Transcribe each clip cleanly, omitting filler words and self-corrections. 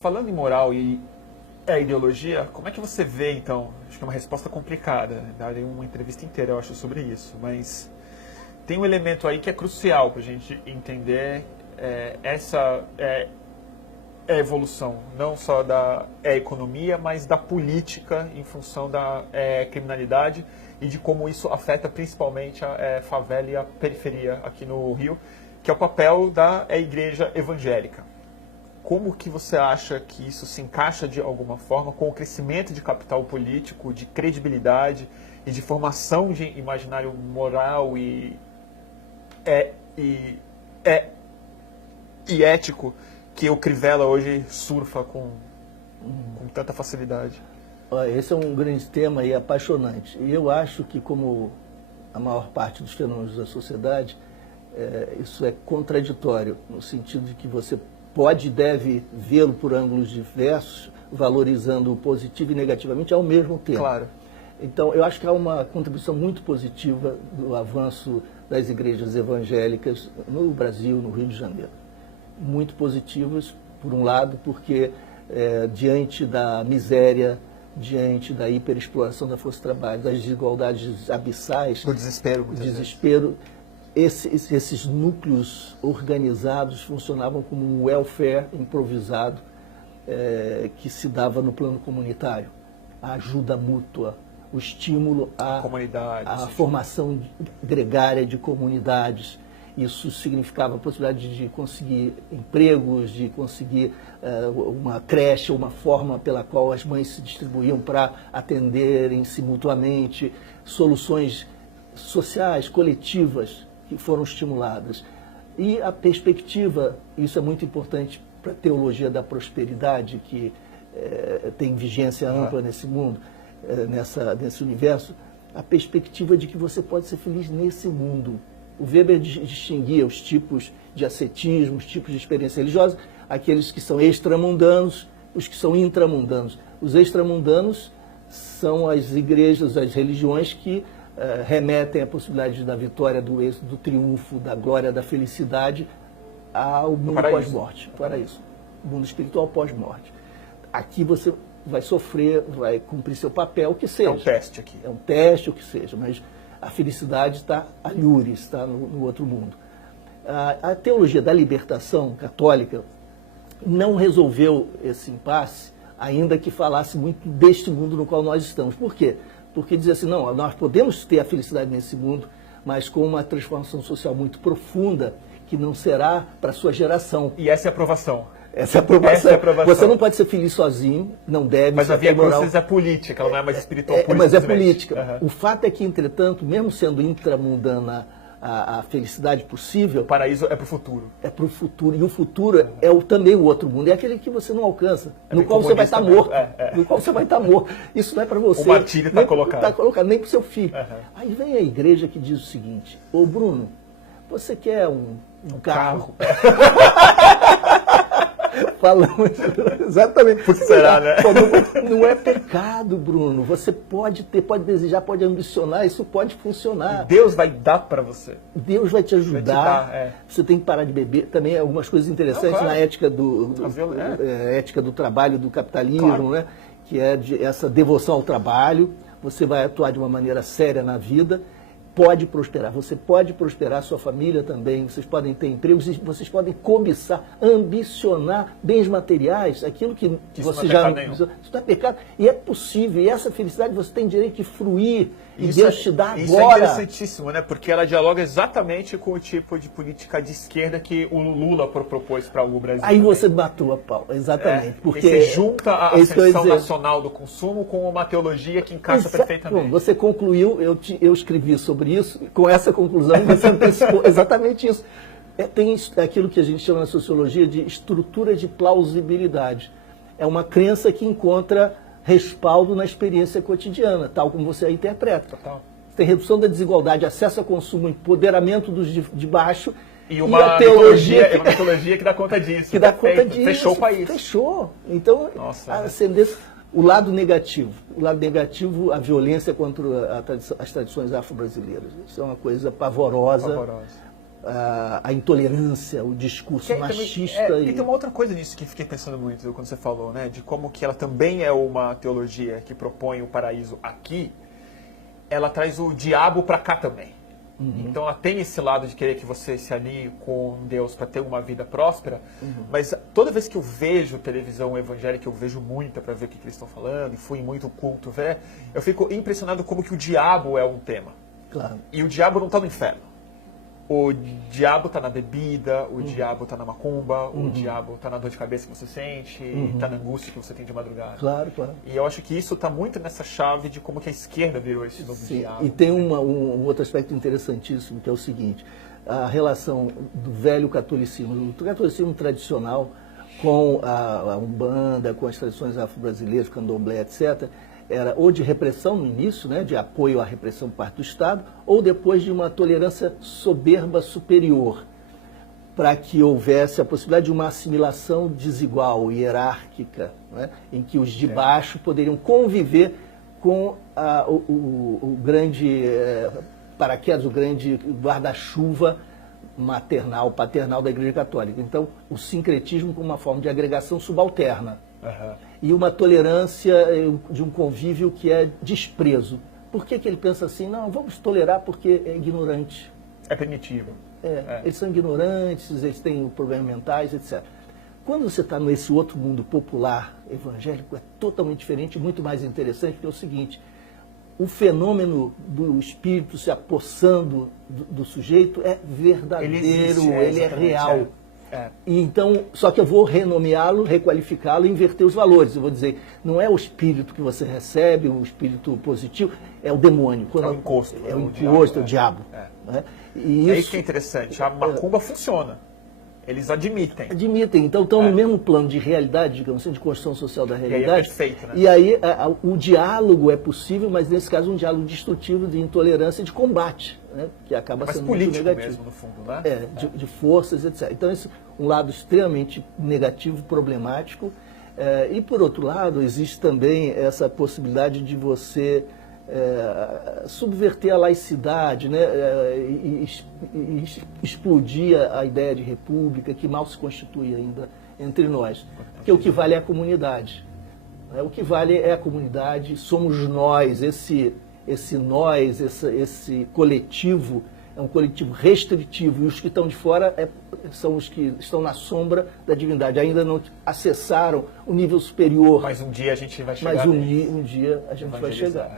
Falando em moral e ideologia, como é que você vê, então, acho que é uma resposta complicada, daria uma entrevista inteira, eu acho, sobre isso, mas tem um elemento aí que é crucial para a gente entender essa evolução, não só da economia, mas da política em função da criminalidade e de como isso afeta principalmente a favela e a periferia aqui no Rio, que é o papel da igreja evangélica. Como que você acha que isso se encaixa de alguma forma com o crescimento de capital político, de credibilidade e de formação de imaginário moral e ético que o Crivella hoje surfa com tanta facilidade? Esse é um grande tema e apaixonante. E eu acho que, como a maior parte dos fenômenos da sociedade, isso é contraditório, no sentido de que você pode e deve vê-lo por ângulos diversos, valorizando o positivo e negativamente ao mesmo tempo. Claro. Então, eu acho que há uma contribuição muito positiva do avanço das igrejas evangélicas no Brasil, no Rio de Janeiro. Muito positivas, por um lado, porque diante da miséria, diante da hiperexploração da força de trabalho, das desigualdades abissais, do desespero, esses núcleos organizados funcionavam como um welfare improvisado que se dava no plano comunitário. A ajuda mútua, o estímulo à formação gregária de comunidades. Isso significava a possibilidade de conseguir empregos, de conseguir uma creche, uma forma pela qual as mães se distribuíam para atenderem-se mutuamente, soluções sociais, coletivas, que foram estimuladas. E a perspectiva, isso é muito importante para a teologia da prosperidade, que tem vigência ampla nesse mundo, nesse universo, a perspectiva de que você pode ser feliz nesse mundo. O Weber distinguia os tipos de ascetismo, os tipos de experiência religiosa, aqueles que são extramundanos, os que são intramundanos. Os extramundanos são as igrejas, as religiões que remetem à possibilidade da vitória, do êxito, do triunfo, da glória, da felicidade ao mundo pós-morte. Paraíso. O mundo espiritual pós-morte. Aqui você vai sofrer, vai cumprir seu papel, o que seja. É um teste aqui. É um teste, o que seja, mas a felicidade está alhures, está no outro mundo. A teologia da libertação católica não resolveu esse impasse, ainda que falasse muito deste mundo no qual nós estamos. Por quê? Porque dizia assim, não, nós podemos ter a felicidade nesse mundo, mas com uma transformação social muito profunda, que não será para a sua geração. E essa é a aprovação. Essa é a aprovação. Você não pode ser feliz sozinho, não deve. Mas a Via Crucis é política, ela não é mais espiritual. Mas é política. O fato é que, entretanto, mesmo sendo intramundana a felicidade possível... O paraíso é para o futuro. É para o futuro. E o futuro é também o outro mundo. É aquele que você não alcança, no qual você vai estar morto. No qual você vai estar morto. Isso não é para você. O martírio está colocado. Está colocado, nem para o seu filho. Aí vem a igreja que diz o seguinte, ô Bruno, você quer um carro? Falamos exatamente. Por que será, né? Não é pecado, Bruno. Você pode ter, pode desejar, pode ambicionar, isso pode funcionar. E Deus vai dar para você. Deus vai te ajudar. Você tem que parar de beber. Também algumas coisas interessantes na ética ética do trabalho, do capitalismo, né? Que é essa devoção ao trabalho. Você vai atuar de uma maneira séria na vida. Pode prosperar, você pode prosperar, sua família também, vocês podem ter empregos, vocês podem cobiçar, ambicionar bens materiais, aquilo que você já não... Isso não é pecado, e é possível, e essa felicidade você tem direito de fruir, e Deus te dá agora. Isso é interessantíssimo, né? Porque ela dialoga exatamente com o tipo de política de esquerda que o Lula propôs para o Brasil. Aí você matou a pau, exatamente. Porque você junta a ascensão nacional do consumo com uma teologia que encaixa perfeitamente. Bom, você concluiu, eu escrevi sobre isso, com essa conclusão você antecipou exatamente isso. Tem aquilo que a gente chama na sociologia de estrutura de plausibilidade. É uma crença que encontra respaldo na experiência cotidiana, tal como você a interpreta. Total. Tem redução da desigualdade, acesso a consumo, empoderamento dos de baixo. E uma metodologia que dá conta disso. Que dá conta disso. Fechou o país. Fechou. Então, o lado negativo. O lado negativo, a violência contra as tradições afro-brasileiras. Isso é uma coisa pavorosa. a intolerância, o discurso machista. E tem uma outra coisa nisso que fiquei pensando muito quando você falou, né? De como que ela também é uma teologia que propõe o paraíso aqui, ela traz o diabo para cá também. Então ela tem esse lado de querer que você se alinhe com Deus para ter uma vida próspera, mas toda vez que eu vejo televisão evangélica, eu vejo muita para ver o que eles estão falando, e fui em muito culto ver, eu fico impressionado como que o diabo é um tema. Claro. E o diabo não está no inferno. O diabo está na bebida, o diabo está na macumba, o diabo está na dor de cabeça que você sente, está na angústia que você tem de madrugada. Claro, claro. E eu acho que isso está muito nessa chave de como que a esquerda virou esse novo diabo. E tem um outro aspecto interessantíssimo, que é o seguinte, a relação do velho catolicismo, o catolicismo tradicional, com a Umbanda, com as tradições afro-brasileiras, candomblé, etc., era ou de repressão no início, né, de apoio à repressão por parte do Estado, ou depois de uma tolerância soberba superior, para que houvesse a possibilidade de uma assimilação desigual, hierárquica, né, em que os de baixo poderiam conviver com o grande paraquedas, o grande guarda-chuva maternal, paternal da Igreja Católica. Então, o sincretismo como uma forma de agregação subalterna. E uma tolerância de um convívio que é desprezo. Por que ele pensa assim? Não, vamos tolerar porque é ignorante. É primitivo. Eles são ignorantes, eles têm problemas mentais, etc. Quando você está nesse outro mundo popular, evangélico, é totalmente diferente, muito mais interessante, porque é o seguinte, o fenômeno do espírito se apossando do sujeito é verdadeiro, ele é real. E então, só que eu vou renomeá-lo, requalificá-lo e inverter os valores. Eu vou dizer, não é o espírito que você recebe, o espírito positivo, é o demônio. É o encosto. É o encosto, é o diabo. Né? E isso que é interessante, a macumba funciona. Eles admitem. Então estão no mesmo plano de realidade, digamos assim, de construção social da realidade. E aí é perfeito, né? E aí o diálogo é possível, mas nesse caso um diálogo destrutivo, de intolerância e de combate, né? Que acaba sendo muito negativo. Mesmo, no fundo, né? De forças, etc. Então esse um lado extremamente negativo, problemático. E por outro lado, existe também essa possibilidade de você subverter a laicidade, né, e explodir a ideia de república que mal se constitui ainda entre nós. Porque o que vale é a comunidade. Né? O que vale é a comunidade, somos nós, esse nós, esse coletivo, é um coletivo restritivo, e os que estão de fora são os que estão na sombra da divindade, ainda não acessaram o nível superior. Mas um dia a gente vai chegar. Mas um dia a gente vai chegar.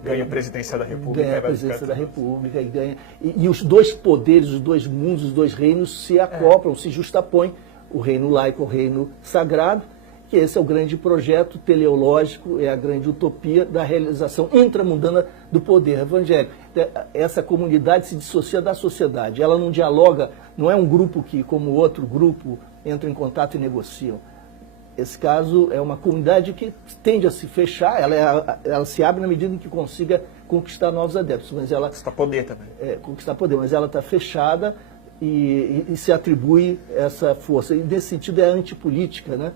Ganha a presidência da República. Ganha a presidência da República e ganha. E os dois poderes, os dois mundos, os dois reinos se acoplam, se justapõem. O reino laico, o reino sagrado, que esse é o grande projeto teleológico, é a grande utopia da realização intramundana do poder evangélico. Essa comunidade se dissocia da sociedade, ela não dialoga, não é um grupo que, como outro grupo, entra em contato e negociam. Esse caso é uma comunidade que tende a se fechar, ela se abre na medida em que consiga conquistar novos adeptos. Mas ela conquistar poder também. Conquistar poder, mas ela está fechada e se atribui essa força. E nesse sentido é antipolítica, né?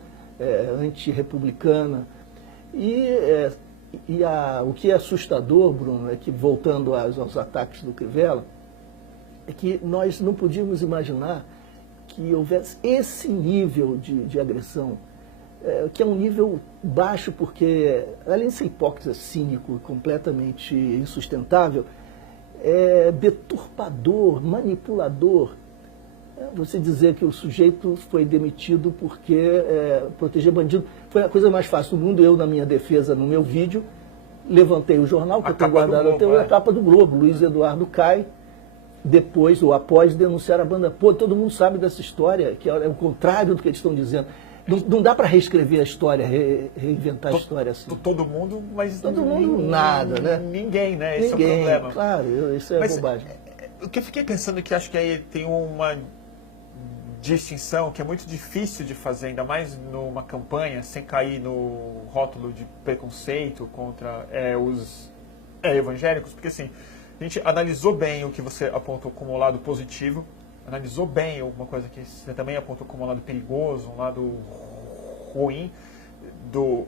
Antirrepublicana. O que é assustador, Bruno, é que, voltando aos ataques do Crivella, é que nós não podíamos imaginar que houvesse esse nível de agressão, que é um nível baixo, porque, além de ser hipócrita, cínico, completamente insustentável, é deturpador, manipulador. Você dizer que o sujeito foi demitido porque proteger bandido foi a coisa mais fácil do mundo. Eu, na minha defesa, no meu vídeo, levantei o jornal, que eu tenho guardado até a capa do Globo. Luiz Eduardo cai, depois ou após denunciar a banda. Pô, todo mundo sabe dessa história, que é o contrário do que eles estão dizendo. Não dá para reescrever a história, reinventar a história assim. Todo mundo, mas todo mundo nada, né? Ninguém, né? Esse ninguém, é o problema. Claro, isso é bobagem. O que eu fiquei pensando é que acho que aí tem uma distinção que é muito difícil de fazer, ainda mais numa campanha, sem cair no rótulo de preconceito contra os evangélicos, porque assim, a gente analisou bem o que você apontou como lado positivo, analisou bem uma coisa que você também apontou como um lado perigoso, um lado ruim do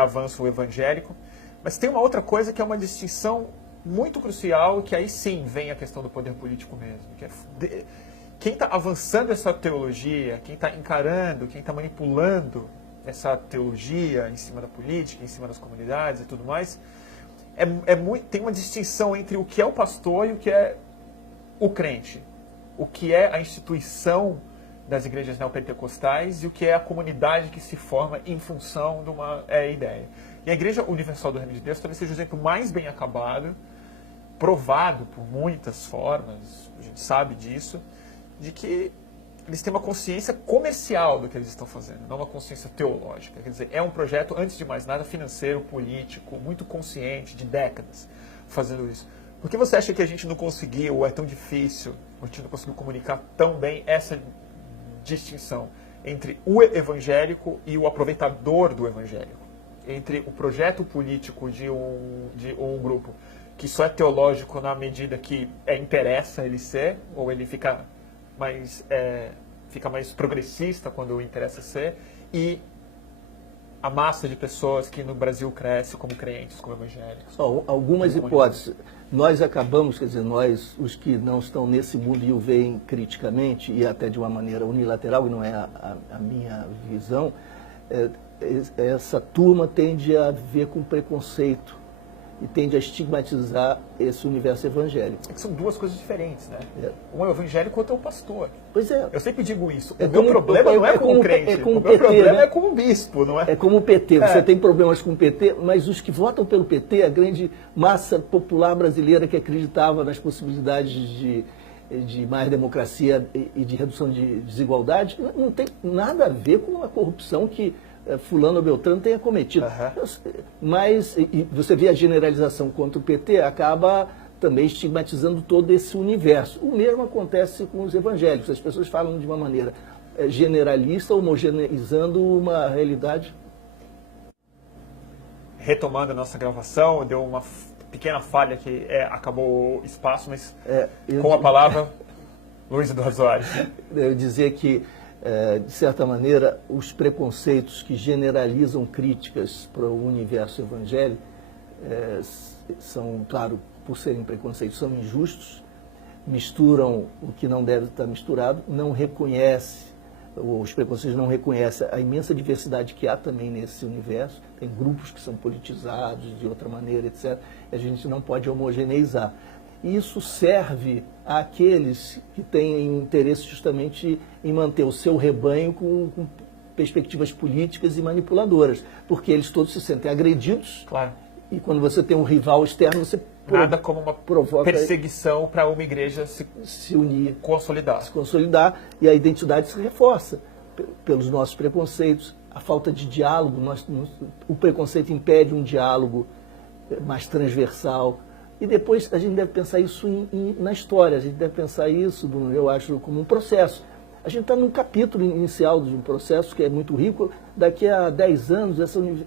avanço evangélico, mas tem uma outra coisa que é uma distinção muito crucial, que aí sim vem a questão do poder político mesmo. Quem está avançando essa teologia, quem está encarando, quem está manipulando essa teologia em cima da política, em cima das comunidades e tudo mais, tem uma distinção entre o que é o pastor e o que é o crente. O que é a instituição das igrejas neopentecostais e o que é a comunidade que se forma em função de uma ideia. E a Igreja Universal do Reino de Deus talvez seja o exemplo mais bem acabado, provado por muitas formas, a gente sabe disso, de que eles têm uma consciência comercial do que eles estão fazendo, não uma consciência teológica. Quer dizer, é um projeto, antes de mais nada, financeiro, político, muito consciente, de décadas, fazendo isso. Por que você acha que a gente não conseguiu, ou é tão difícil, a gente não conseguiu comunicar tão bem essa distinção entre o evangélico e o aproveitador do evangélico? Entre o projeto político de um grupo que só é teológico na medida que interessa ele ser, ou ele fica mais progressista quando interessa ser, e a massa de pessoas que no Brasil cresce como crentes, como evangélicos. Algumas hipóteses. Nós acabamos, quer dizer, nós, os que não estão nesse mundo e o veem criticamente, e até de uma maneira unilateral, que não é a minha visão, essa turma tende a ver com preconceito e tende a estigmatizar esse universo evangélico. É que são duas coisas diferentes, né? Um é o evangélico, outro é o pastor. Pois é. Eu sempre digo isso. O meu problema não é com o crente. O meu problema é com o bispo, não é? É como o PT. Você tem problemas com o PT, mas os que votam pelo PT, a grande massa popular brasileira que acreditava nas possibilidades de mais democracia e de redução de desigualdade, não tem nada a ver com a corrupção que fulano ou Beltrano tenha cometido. Mas você vê a generalização contra o PT, acaba também estigmatizando todo esse universo. O mesmo acontece com os evangélicos. As pessoas falam de uma maneira generalista, homogeneizando uma realidade. Retomando a nossa gravação, deu uma pequena falha que acabou o espaço, mas com a palavra, Luiz Eduardo Soares. Eu dizer que, de certa maneira, os preconceitos que generalizam críticas para o universo evangélico são, claro, por serem preconceitos, são injustos, misturam o que não deve estar misturado, não reconhece, os preconceitos não reconhecem a imensa diversidade que há também nesse universo, tem grupos que são politizados de outra maneira, etc., e a gente não pode homogeneizar. E isso serve àqueles que têm interesse justamente em manter o seu rebanho com perspectivas políticas e manipuladoras, porque eles todos se sentem agredidos. Claro. E quando você tem um rival externo, você nada como uma perseguição para uma igreja se unir, se consolidar, e a identidade se reforça pelos nossos preconceitos, a falta de diálogo. O preconceito impede um diálogo mais transversal. E depois a gente deve pensar isso na história, a gente deve pensar isso, Bruno, eu acho, como um processo. A gente está num capítulo inicial de um processo que é muito rico. Daqui a 10 anos,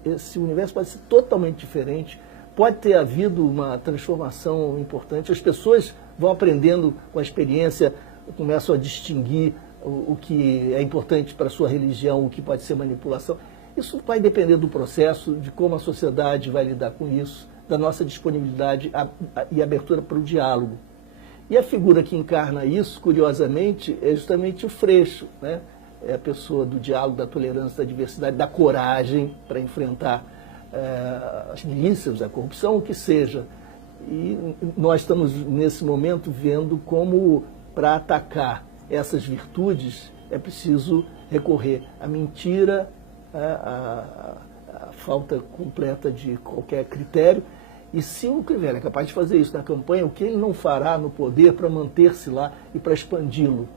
esse universo pode ser totalmente diferente. Pode ter havido uma transformação importante. As pessoas vão aprendendo com a experiência, começam a distinguir o que é importante para a sua religião, o que pode ser manipulação. Isso vai depender do processo, de como a sociedade vai lidar com isso, da nossa disponibilidade e abertura para o diálogo. E a figura que encarna isso, curiosamente, é justamente o Freixo, né? É a pessoa do diálogo, da tolerância, da diversidade, da coragem para enfrentar as milícias, a corrupção, o que seja. E nós estamos, nesse momento, vendo como, para atacar essas virtudes, é preciso recorrer à mentira, à falta completa de qualquer critério. E se o Crivella é capaz de fazer isso na campanha, o que ele não fará no poder para manter-se lá e para expandi-lo?